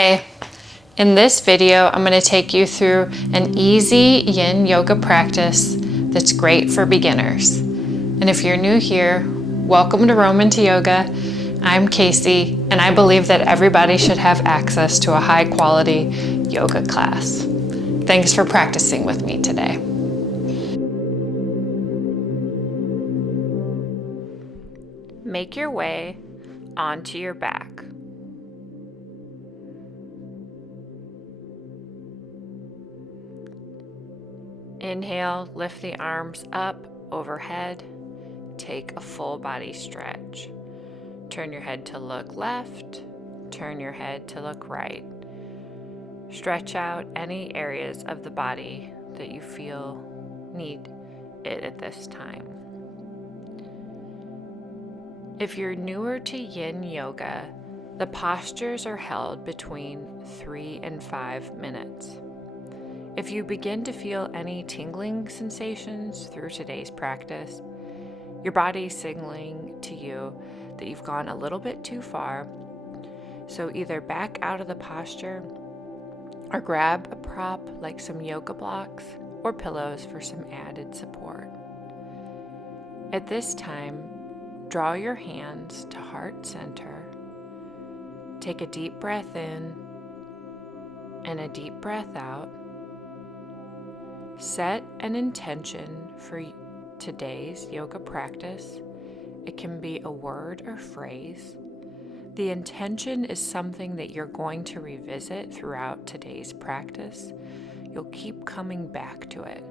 Hey, in this video, I'm going to take you through an easy yin yoga practice that's great for beginners. And if you're new here, welcome to Roman to Yoga. I'm Casey, and I believe that everybody should have access to a high quality yoga class. Thanks for practicing with me today. Make your way onto your back. Inhale, lift the arms up overhead. Take a full body stretch. Turn your head to look left. Turn your head to look right. Stretch out any areas of the body that you feel need it at this time. If you're newer to yin yoga, the postures are held between 3 and 5 minutes. If you begin to feel any tingling sensations through today's practice, your body's signaling to you that you've gone a little bit too far, so either back out of the posture or grab a prop like some yoga blocks or pillows for some added support. At this time, draw your hands to heart center. Take a deep breath in and a deep breath out. Set an intention for today's yoga practice. It can be a word or phrase. The intention is something that you're going to revisit throughout today's practice. You'll keep coming back to it.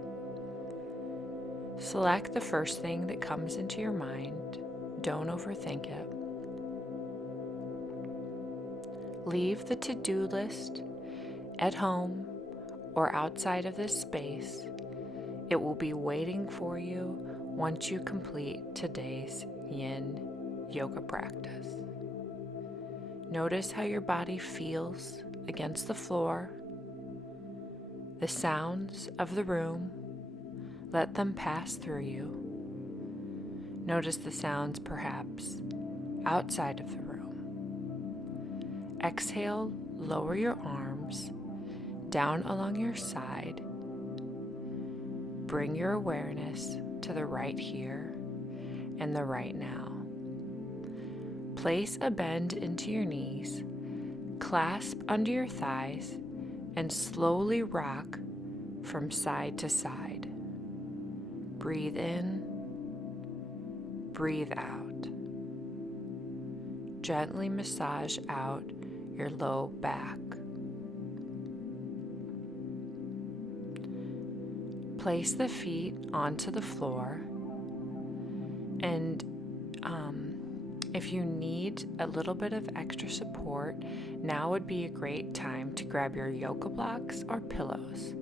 Select the first thing that comes into your mind. Don't overthink it. Leave the to-do list at home or outside of this space. It will be waiting for you once you complete today's yin yoga practice. Notice how your body feels against the floor, the sounds of the room. Let them pass through you. Notice the sounds perhaps outside of the room. Exhale, lower your arms down along your side. Bring your awareness to the right here and the right now. Place a bend into your knees, clasp under your thighs, and slowly rock from side to side. Breathe in, breathe out. Gently massage out your low back. Place the feet onto the floor, and if you need a little bit of extra support, now would be a great time to grab your yoga blocks or pillows.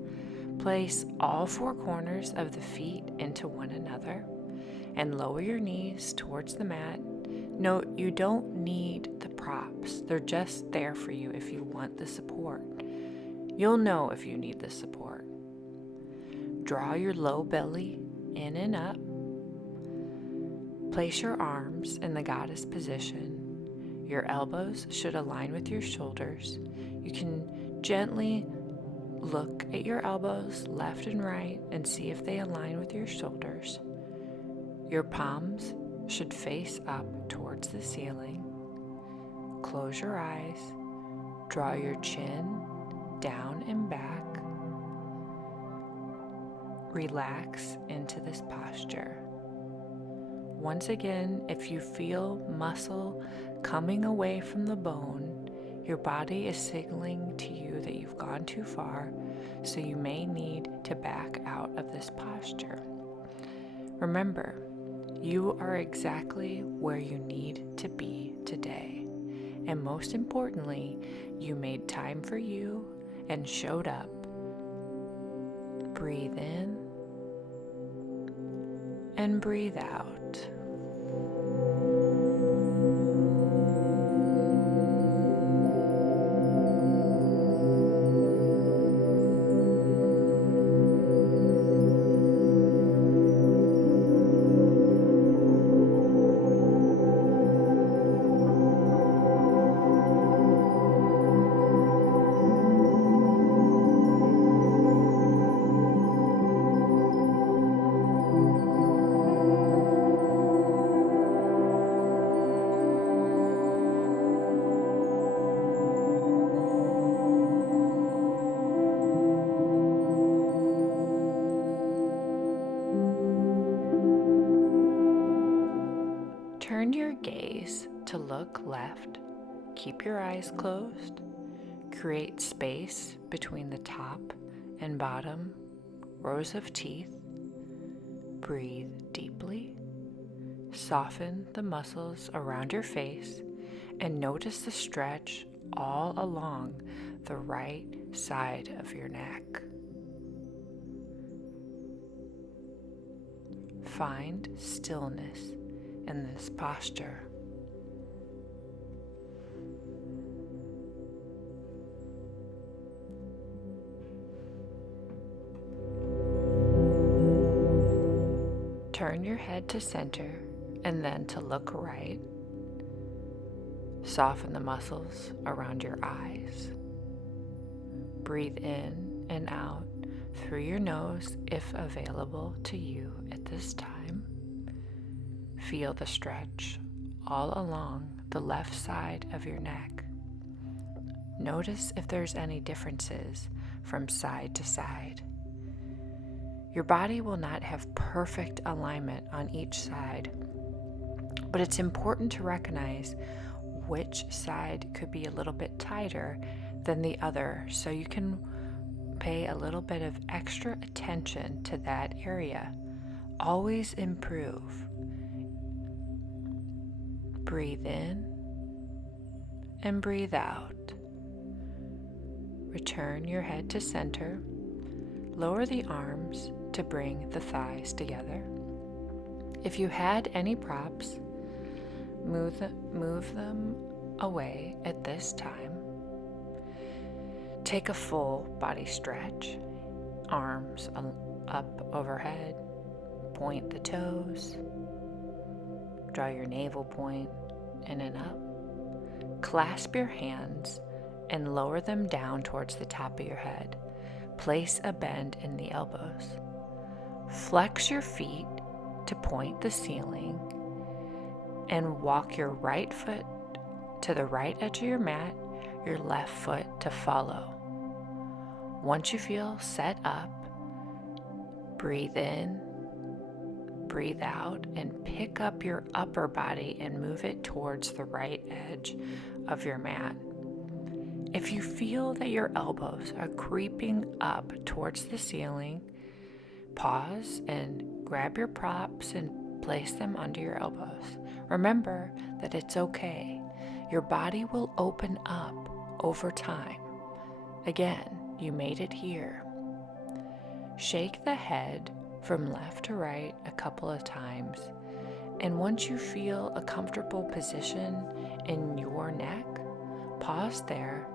Place all four corners of the feet into one another and lower your knees towards the mat. Note, you don't need the props. They're just there for you if you want the support. You'll know if you need the support. Draw your low belly in and up. Place your arms in the goddess position. Your elbows should align with your shoulders. You can gently look at your elbows left and right and see if they align with your shoulders. Your palms should face up towards the ceiling. Close your eyes. Draw your chin down and back. Relax into this posture. Once again, if you feel muscle coming away from the bone, your body is signaling to you that you've gone too far, so you may need to back out of this posture. Remember, you are exactly where you need to be today. And most importantly, you made time for you and showed up. Breathe in and breathe out. look left. Keep your eyes closed. Create space between the top and bottom rows of teeth. Breathe deeply. Soften the muscles around your face and notice the stretch all along the right side of your neck. Find stillness in this posture. Turn your head to center and then to look right. Soften the muscles around your eyes. Breathe in and out through your nose if available to you at this time. Feel the stretch all along the left side of your neck. Notice if there's any differences from side to side. Your body will not have perfect alignment on each side, but it's important to recognize which side could be a little bit tighter than the other, so you can pay a little bit of extra attention to that area. Always improve. Breathe in and breathe out. Return your head to center. Lower the arms to bring the thighs together. If you had any props, move them away at this time. Take a full body stretch, arms up overhead, point the toes, draw your navel point in and up. Clasp your hands and lower them down towards the top of your head. Place a bend in the elbows. Flex your feet to point the ceiling and walk your right foot to the right edge of your mat, your left foot to follow. Once you feel set up, breathe in, breathe out, and pick up your upper body and move it towards the right edge of your mat. If you feel that your elbows are creeping up towards the ceiling, pause and grab your props and place them under your elbows. Remember that it's okay. Your body will open up over time. Again, you made it here. Shake the head from left to right a couple of times, and once you feel a comfortable position in your neck, pause there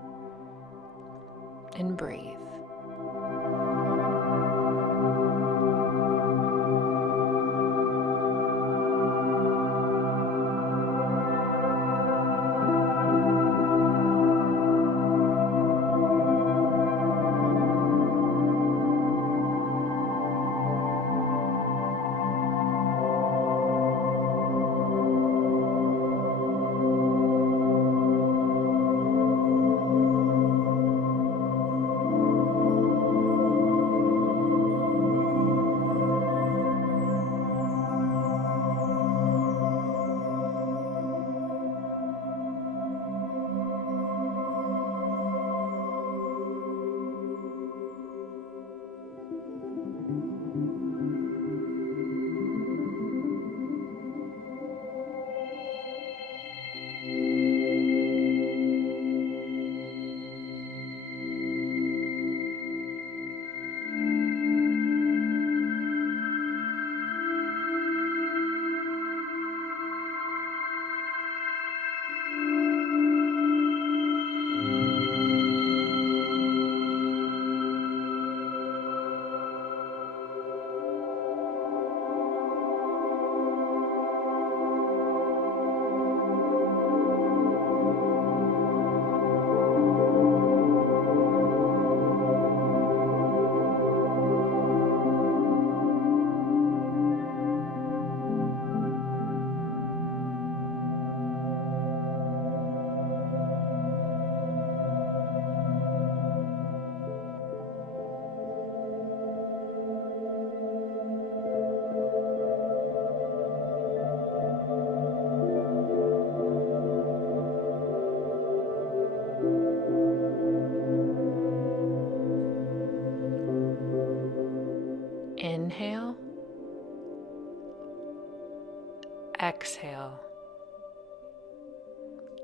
and breathe. Inhale, exhale.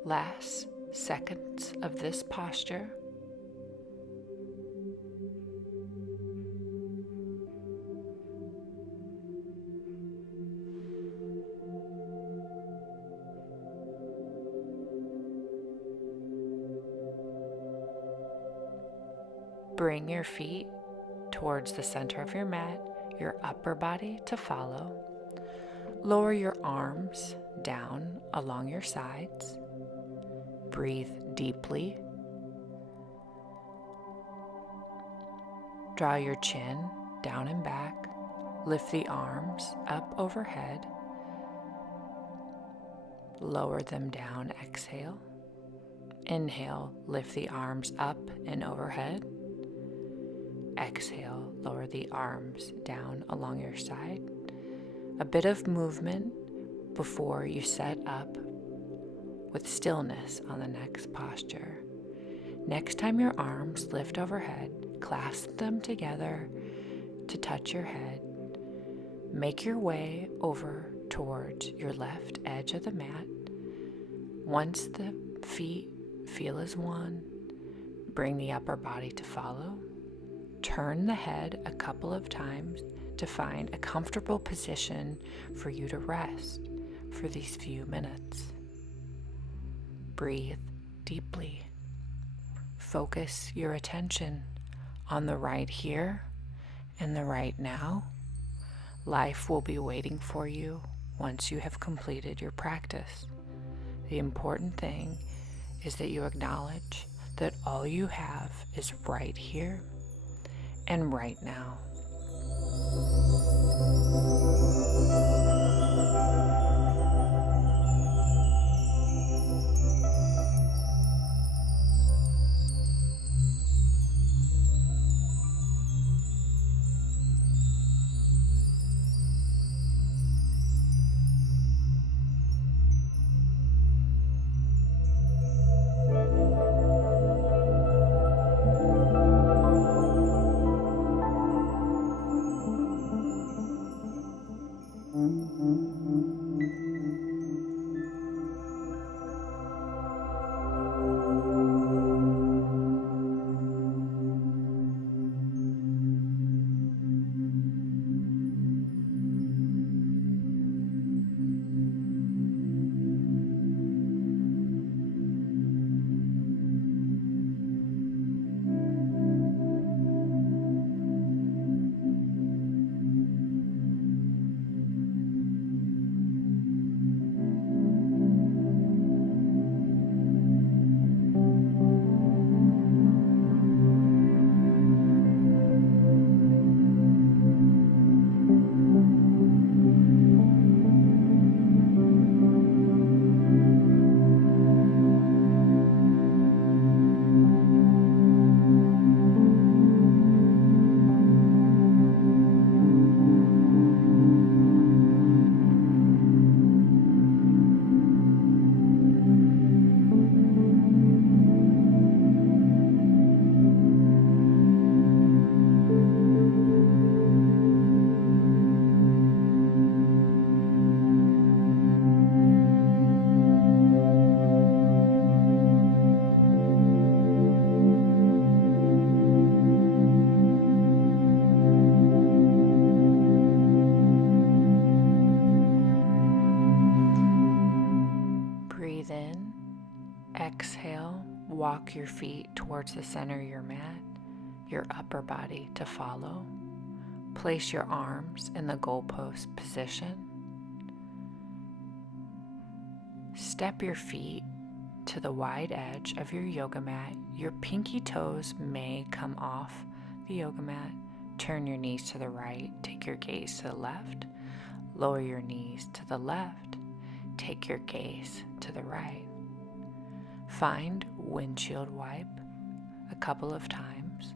Last seconds of this posture. Bring your feet towards the center of your mat, your upper body to follow. Lower your arms down along your sides. Breathe deeply. Draw your chin down and back. Lift the arms up overhead. Lower them down. Exhale. Inhale, lift the arms up and overhead. Exhale, lower the arms down along your side. A bit of movement before you set up with stillness on the next posture. Next time your arms lift overhead, clasp them together to touch your head. Make your way over towards your left edge of the mat. Once the feet feel as one, bring the upper body to follow. Turn the head a couple of times to find a comfortable position for you to rest for these few minutes. Breathe deeply. Focus your attention on the right here and the right now. Life will be waiting for you once you have completed your practice. The important thing is that you acknowledge that all you have is right here and right now. Breathe in, exhale, walk your feet towards the center of your mat, your upper body to follow. Place your arms in the goalpost position. Step your feet to the wide edge of your yoga mat. Your pinky toes may come off the yoga mat. Turn your knees to the right. Take your gaze to the left. Lower your knees to the left. Take your gaze to the right. Find windshield wipe a couple of times.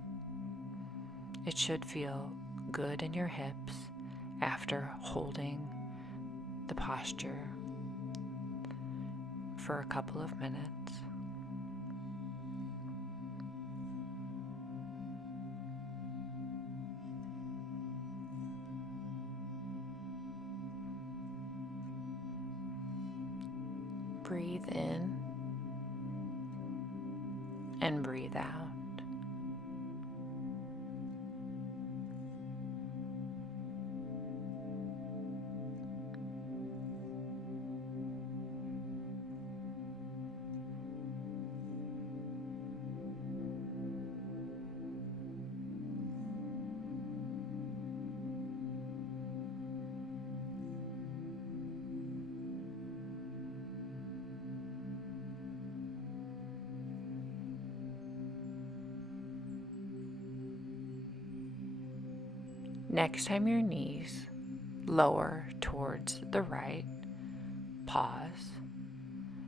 It should feel good in your hips after holding the posture for a couple of minutes. Breathe in and breathe out. Next time your knees lower towards the right, pause.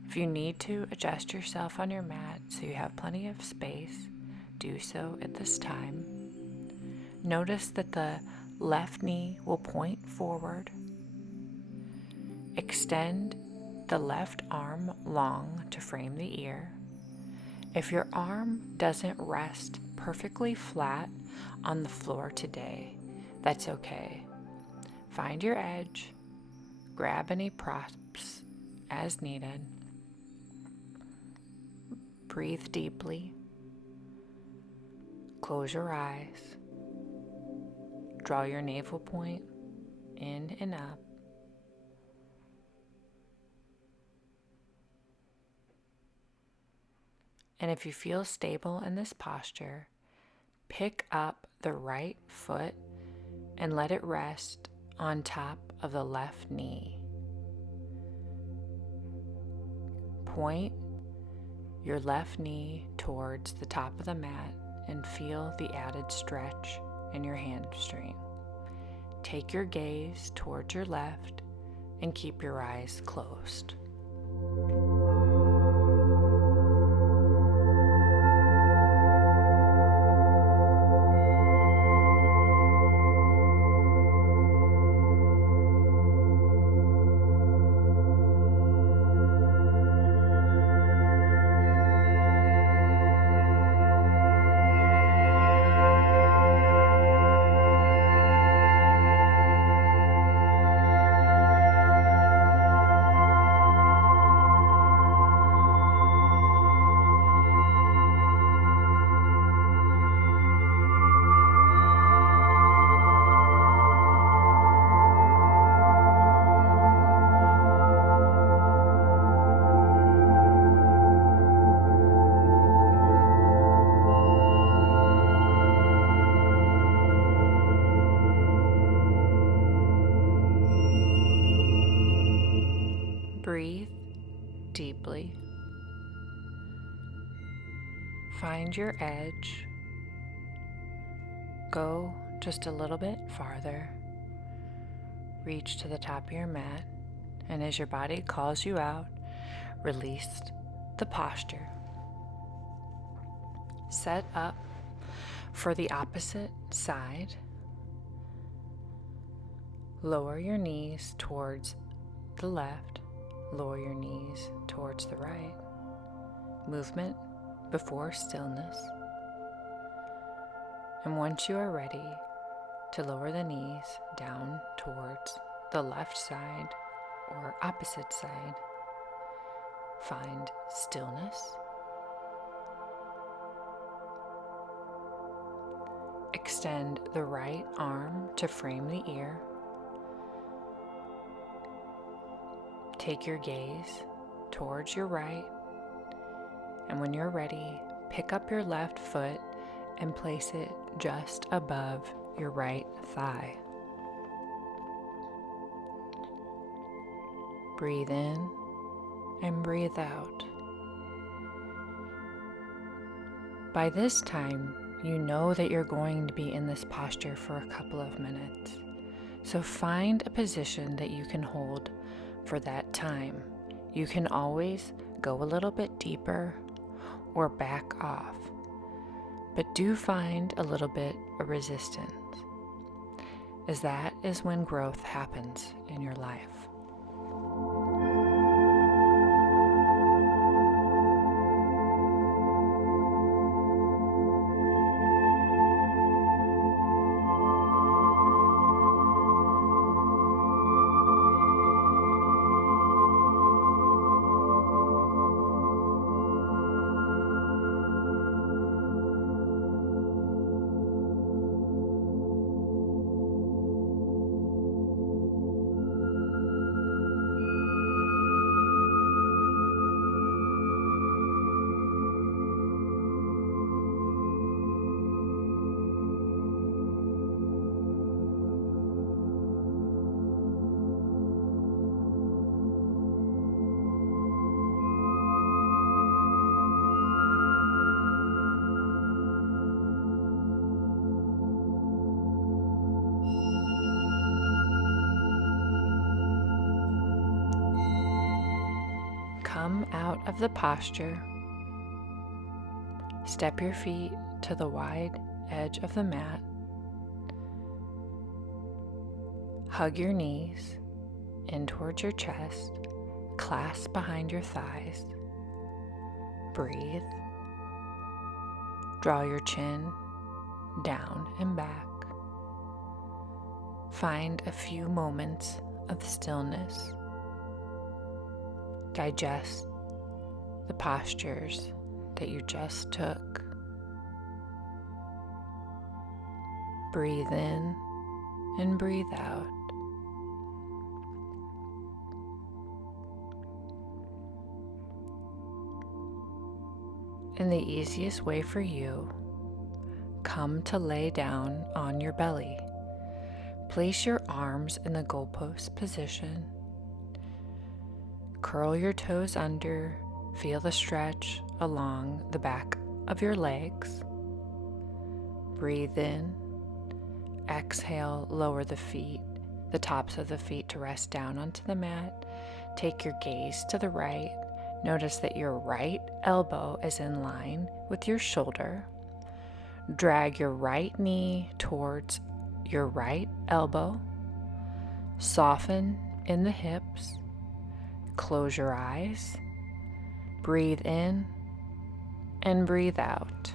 If you need to adjust yourself on your mat so you have plenty of space, do so at this time. Notice that the left knee will point forward. Extend the left arm long to frame the ear. If your arm doesn't rest perfectly flat on the floor today, that's okay. Find your edge, grab any props as needed. Breathe deeply. Close your eyes. Draw your navel point in and up. And if you feel stable in this posture, pick up the right foot and let it rest on top of the left knee. Point your left knee towards the top of the mat and feel the added stretch in your hamstring. Take your gaze towards your left and keep your eyes closed. Breathe deeply. Find your edge. Go just a little bit farther. Reach to the top of your mat, and as your body calls you out, release the posture. Set up for the opposite side. Lower your knees towards the left. Lower your knees towards the right. Movement before stillness. And once you are ready to lower the knees down towards the left side or opposite side, find stillness. Extend the right arm to frame the ear. Take your gaze towards your right, and when you're ready, pick up your left foot and place it just above your right thigh. Breathe in and breathe out. By this time, you know that you're going to be in this posture for a couple of minutes. So find a position that you can hold for that time. You can always go a little bit deeper or back off, but do find a little bit of resistance, as that is when growth happens in your life. out of the posture, step your feet to the wide edge of the mat. Hug your knees in towards your chest, clasp behind your thighs. Breathe. Draw your chin down and back. Find a few moments of stillness. Digest the postures that you just took. Breathe in and breathe out. In the easiest way for you, come to lay down on your belly. Place your arms in the goalpost position. Curl your toes under. Feel the stretch along the back of your legs. Breathe in. Exhale, lower the feet, the tops of the feet to rest down onto the mat. Take your gaze to the right. Notice that your right elbow is in line with your shoulder. Drag your right knee towards your right elbow. Soften in the hips. Close your eyes. Breathe in and breathe out.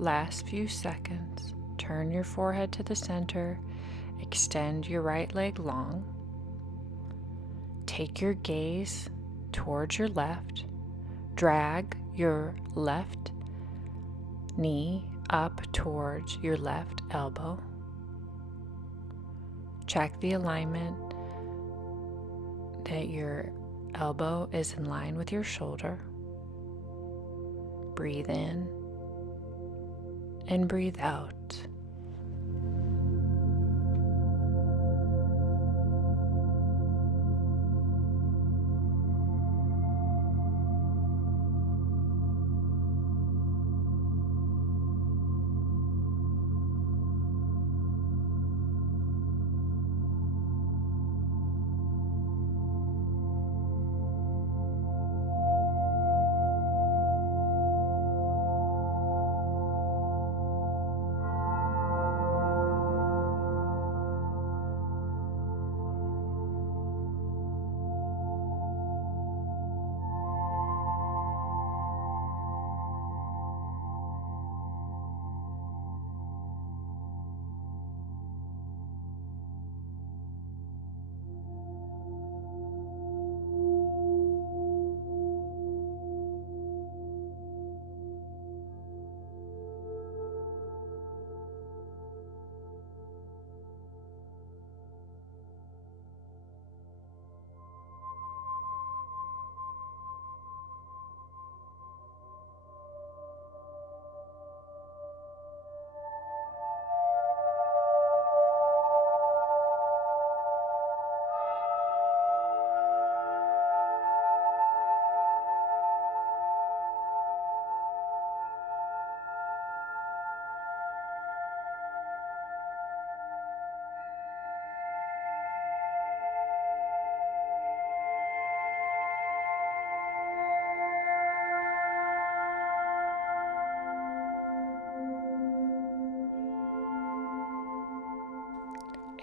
Last few seconds, turn your forehead to the center, extend your right leg long. Take your gaze towards your left, drag your left knee up towards your left elbow. Check the alignment that your elbow is in line with your shoulder. Breathe in and breathe out.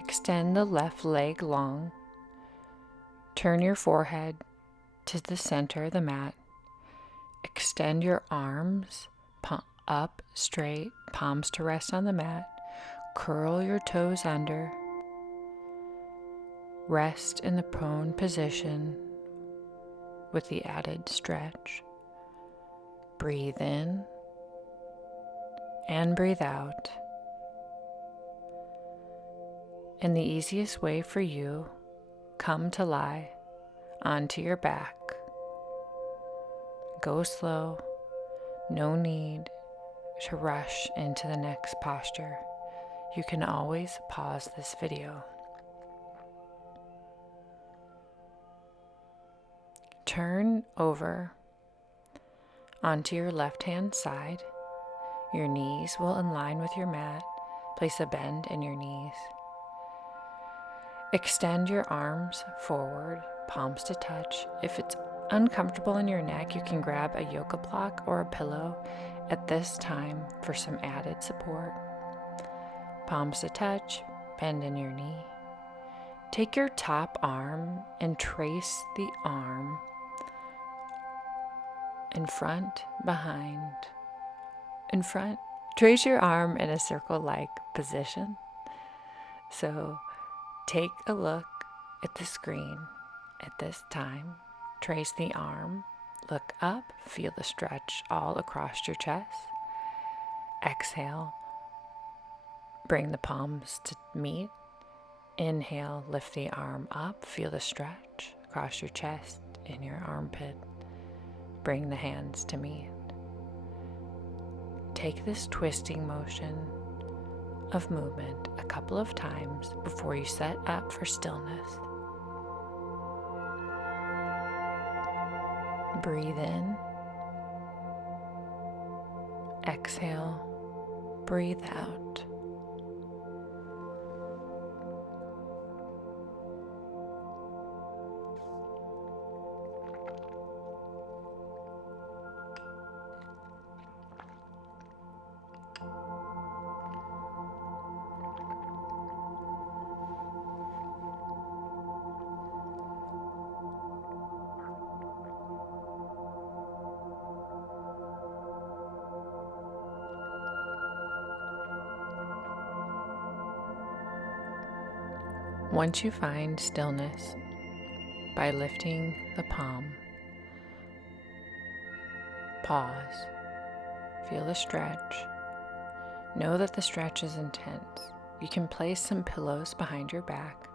Extend the left leg long. Turn your forehead to the center of the mat. Extend your arms up straight, palms to rest on the mat. Curl your toes under. Rest in the prone position with the added stretch. Breathe in and breathe out. In the easiest way for you, come to lie onto your back. Go slow, no need to rush into the next posture. You can always pause this video. Turn over onto your left-hand side. Your knees will align with your mat. Place a bend in your knees. Extend your arms forward, palms to touch. If it's uncomfortable in your neck, you can grab a yoga block or a pillow at this time for some added support. Palms to touch, bend in your knee. Take your top arm and trace the arm in front, behind, in front. Trace your arm in a circle-like position. So take a look at the screen at this time. Trace the arm, look up, feel the stretch all across your chest. Exhale, bring the palms to meet. Inhale, lift the arm up, feel the stretch across your chest, in your armpit. Bring the hands to meet. Take this twisting motion of movement a couple of times before you set up for stillness. Breathe in. Exhale. Breathe out. Once you find stillness by lifting the palm, pause, feel the stretch. Know that the stretch is intense. You can place some pillows behind your back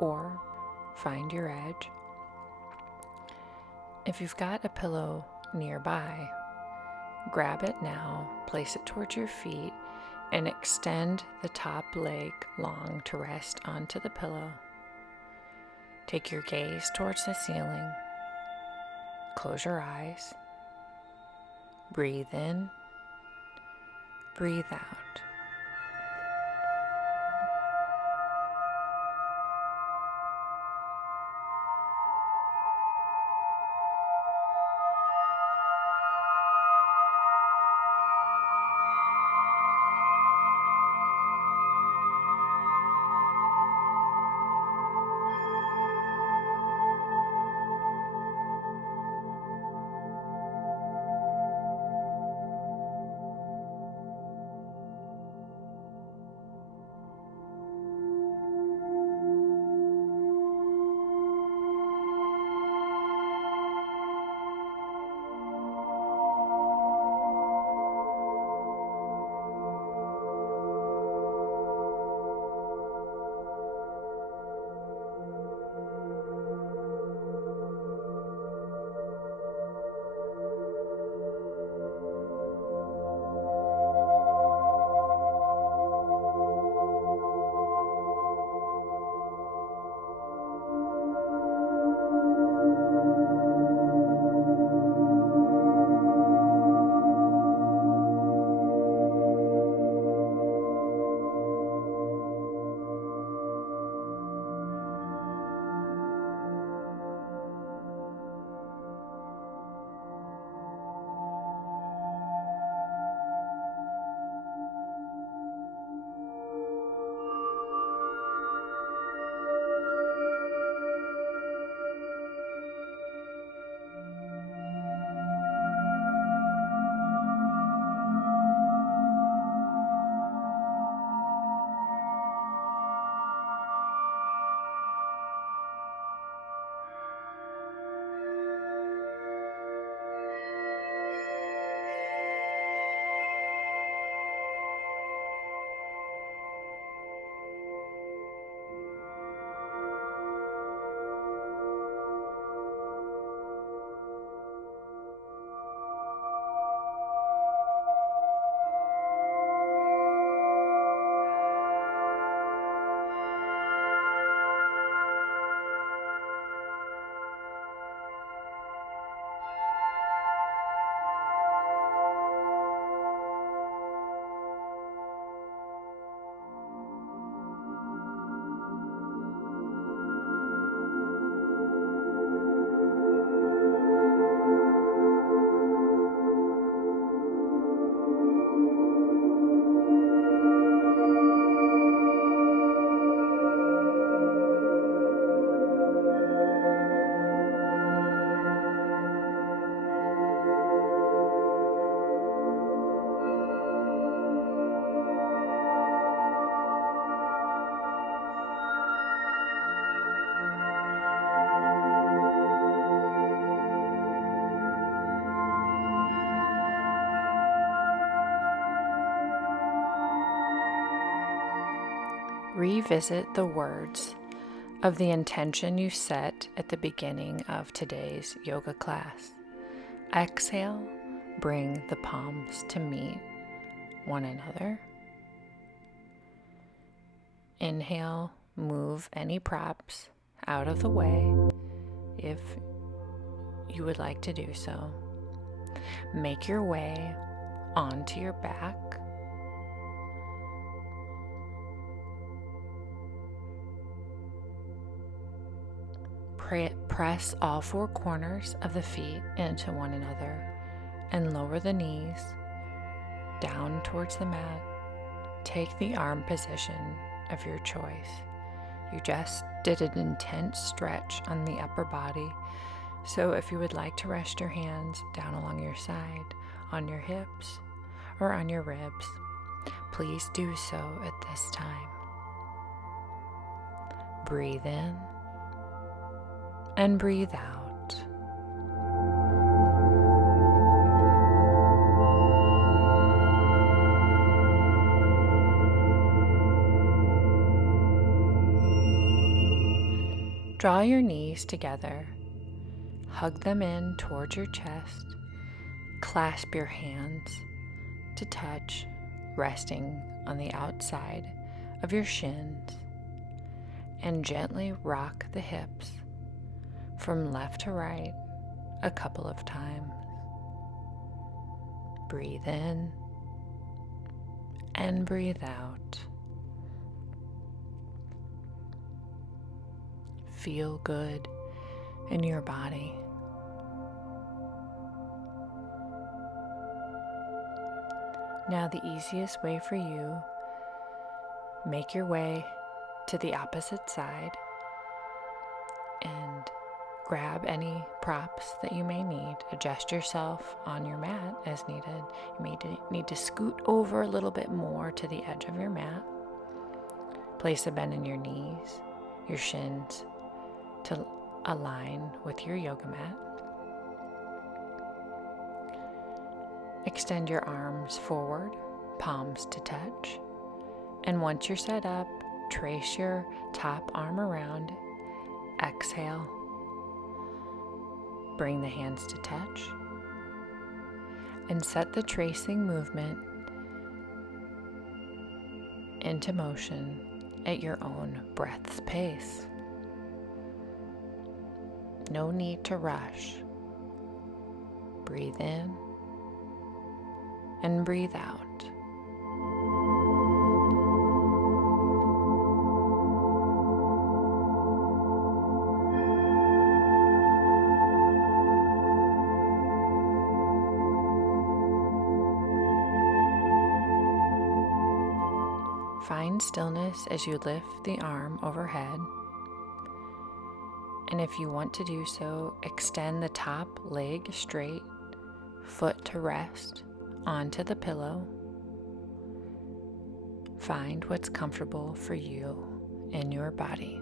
or find your edge. If you've got a pillow nearby, grab it now, place it towards your feet, and extend the top leg long to rest onto the pillow. Take your gaze towards the ceiling. Close your eyes. Breathe in. Breathe out. revisit the words of the intention you set at the beginning of today's yoga class. Exhale, bring the palms to meet one another. Inhale, move any props out of the way if you would like to do so. Make your way onto your back. Press all four corners of the feet into one another and lower the knees down towards the mat. Take the arm position of your choice. You just did an intense stretch on the upper body, so if you would like to rest your hands down along your side, on your hips, or on your ribs, please do so at this time. Breathe in and breathe out. Draw your knees together, hug them in towards your chest, clasp your hands to touch, resting on the outside of your shins, and gently rock the hips from left to right a couple of times. Breathe in and breathe out. Feel good in your body. Now the easiest way for you, make your way to the opposite side and grab any props that you may need. Adjust yourself on your mat as needed. You may need to scoot over a little bit more to the edge of your mat. Place a bend in your knees, your shins to align with your yoga mat. Extend your arms forward, palms to touch. And once you're set up, trace your top arm around. Exhale. Bring the hands to touch. And set the tracing movement into motion at your own breath's pace. No need to rush. Breathe in and breathe out. Find stillness as you lift the arm overhead. And if you want to do so, extend the top leg straight, foot to rest onto the pillow. Find what's comfortable for you in your body.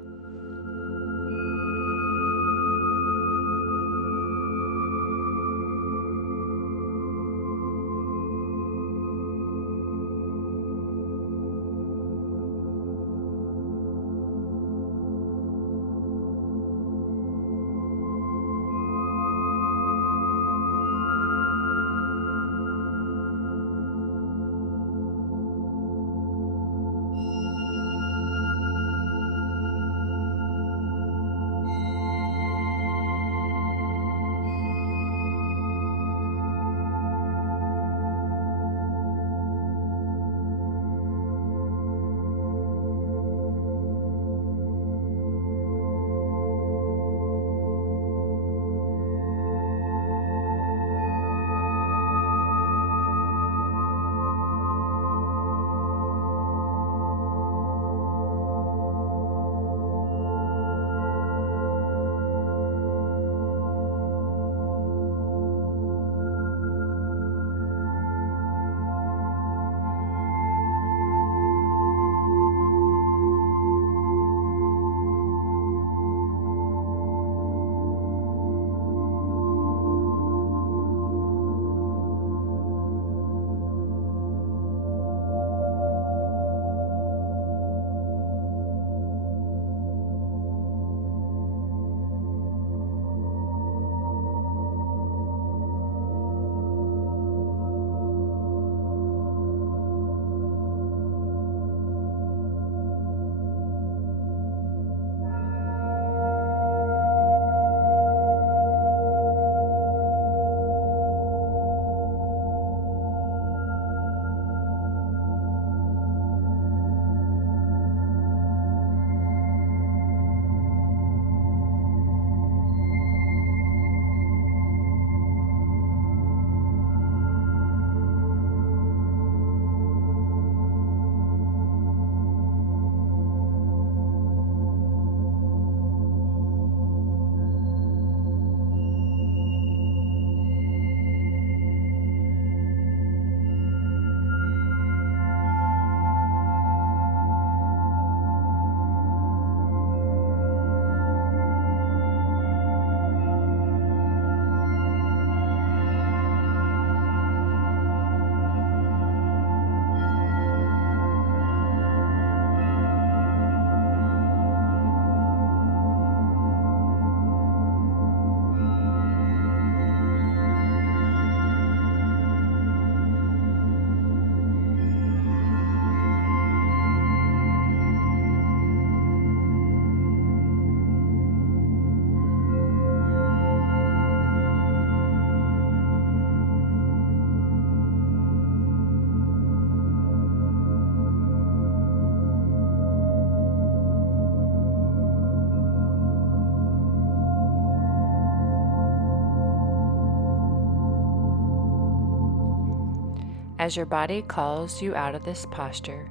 As your body calls you out of this posture,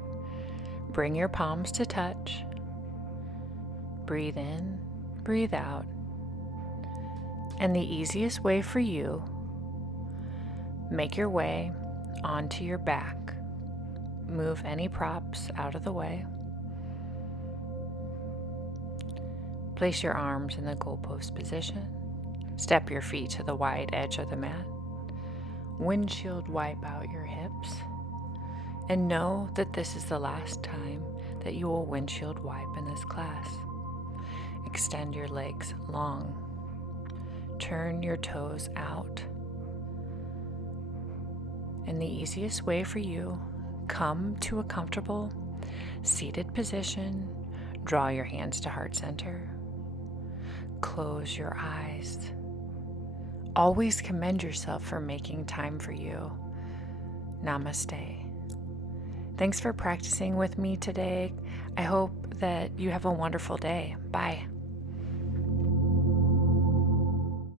bring your palms to touch. Breathe in, breathe out. And the easiest way for you, make your way onto your back. Move any props out of the way. Place your arms in the goalpost position. Step your feet to the wide edge of the mat. Windshield wipe out your hips. And know that this is the last time that you will windshield wipe in this class. Extend your legs long. Turn your toes out. And the easiest way for you, come to a comfortable seated position. Draw your hands to heart center. Close your eyes. Always commend yourself for making time for you. Namaste. Thanks for practicing with me today. I hope that you have a wonderful day. Bye.